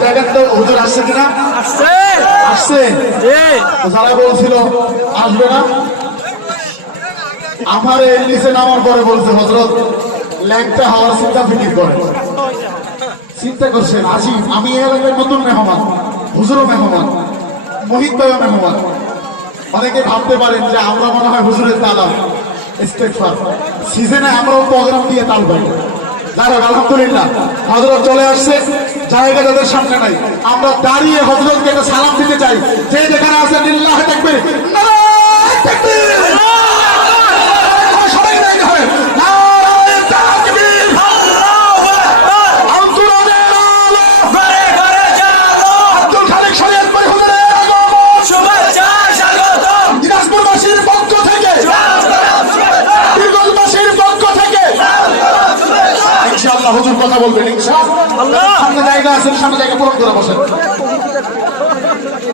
ভাই দেখেন তো হুজুর আসছে কিনা? আসছে। যারা বলছিল আসবে না, আমার এই নিচে নামার পরে বলছে হযরত ল্যাংটা হওয়ার চিন্তা ফিকির করে চিন্তা করছেন। আসি আমি এলাকার নতুন মেহমান, হুজুরও মেহমান, মোহিত ভাইও মেহমান। অনেকে ভাবতে পারেন যে আমরা মনে হয় হুজুরের দাদা ইস্তেগফার সিজনে আমরাও প্রোগ্রাম দিয়ে তাল পাই। যারা আলহামদুলিল্লাহ হযরত চলে আসছে, জায়গা যাদের সামনে নাই, আমরা দাঁড়িয়ে হযরতকে একটা সালাম দিতে চাই। যে যেখানে আছে লিল্লাহি তাকবীর, নারায়ে তাকবীর, সবাই নাকি হবে নারায়ে তাকবীর, আল্লাহু আকবার, আলতুরানের আলো ঘরে ঘরে জালো, আব্দুল খালিক শরীয়তপুর হুজুরের আগমন, শুভেচ্ছা স্বাগতম, দিনাজপুরবাসীর পক্ষ থেকে, বীরগঞ্জবাসীর পক্ষ থেকে ইনশাআল্লাহ হুজুর কথা বলবেন ইনশাআল্লাহ। সামনে জায়গা আছে, সামনে জায়গা পূরণ করে বসেন।